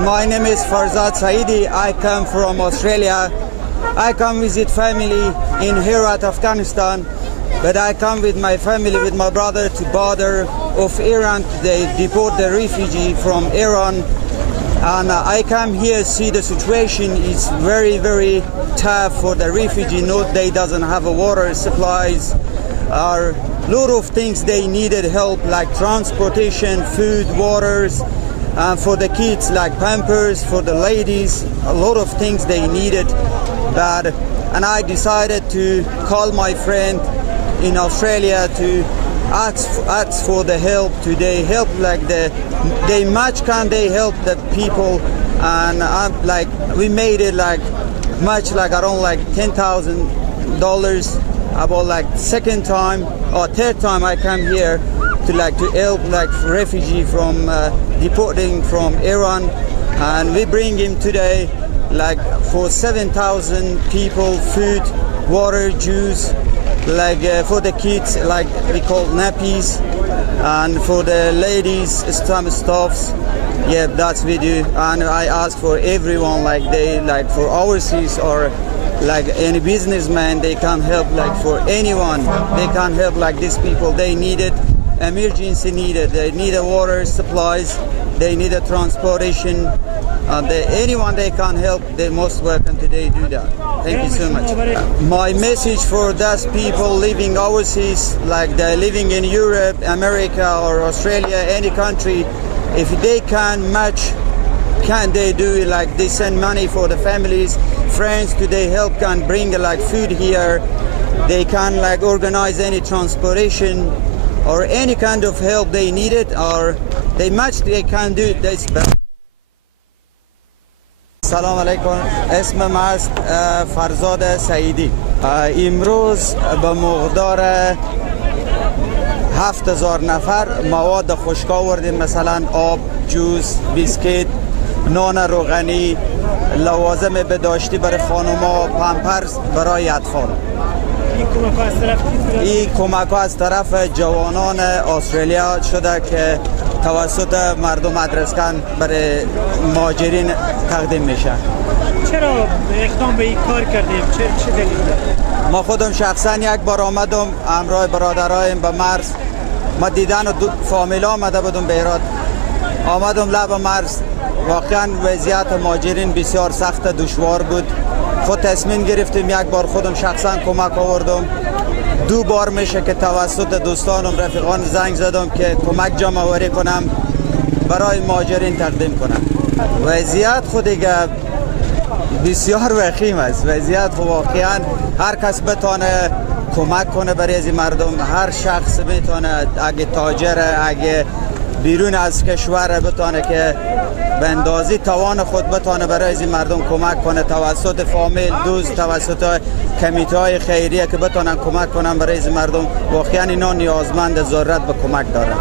My name is Farzad Saidi. I come from Australia. I come visit family in Herat, Afghanistan. But I come with my family, with my brother, to border of Iran. They deport the refugee from Iran. And I come here see the situation is very, very tough for the refugee. No, they doesn't have a water supplies. A lot of things they needed help, like transportation, food, waters. For the kids, like pampers, for the ladies, a lot of things they needed. And I decided to call my friend in Australia to ask for the help. Today help like they much can they help the people, and like we made it like much like around like $10,000. About like second time or third time I come here to help like refugee from deporting from Iran, and we bring him today like for 7,000 people food, water, juice, like for the kids like we call nappies, and for the ladies some stuffs. Yeah, that's we do. And I ask for everyone, like they like for overseas or like any businessman, they can help like for anyone. They can help like these people. They need it, emergency needed. They need a water supplies. They need a transportation. Anyone they can help, they most welcome today do that. Thank you so much. My message for those people living overseas, like they're living in Europe, America or Australia, any country, if they can match, can they do it like they send money for the families, friends, do they help can bring like food here, they can like organize any transportation or any kind of help they need it, or they much they can do it. That's better. سلام علیکم، اسمم است فرزاد سعیدی. امروز به مقدار 7000 نفر مواد خشک آوردیم، مثلا آب، جوس، بیسکیت، نان روغنی، لوازم بهداشتی برای خانوما، پامپرز برای اطفال. این کمک ها از طرف جوانان استرالیا شده که توسط مردم ادرسکن برای مهاجرین تقدیم میشه. چرا اقدام به این کار کردیم؟ چه دلیل؟ ما خودم شخصا یک بار آمدم همراه برادرایم به مرز. ما دیدن فامیل آمده بودم به هرات. آمدم لب مرز. واقعا وضعیت مهاجرین بسیار سخت دشوار بود. خود تصمیم گرفتیم یک بار خودم شخصا کمک آوردم. 2 بار میشه که توسط دوستانم رفیقان زنگ زدم که کمک جمع آوری کنم برای مهاجرین تقدیم کنم. وضعیت خود دیگه بسیار وخیم است. وضعیت واقعا هر کس بتونه کمک کنه برای از مردم. هر شخص بتونه، اگه تاجر، اگه بیرون از کشور بتونه که به اندازه توان خود بتونه برای این مردم کمک کنه، توسط فامیل، دوست، توسط کمیته های خیریه که بتونن کمک کنن برای این مردم. واقعا اینا نیازمند ضرورت به کمک دارن.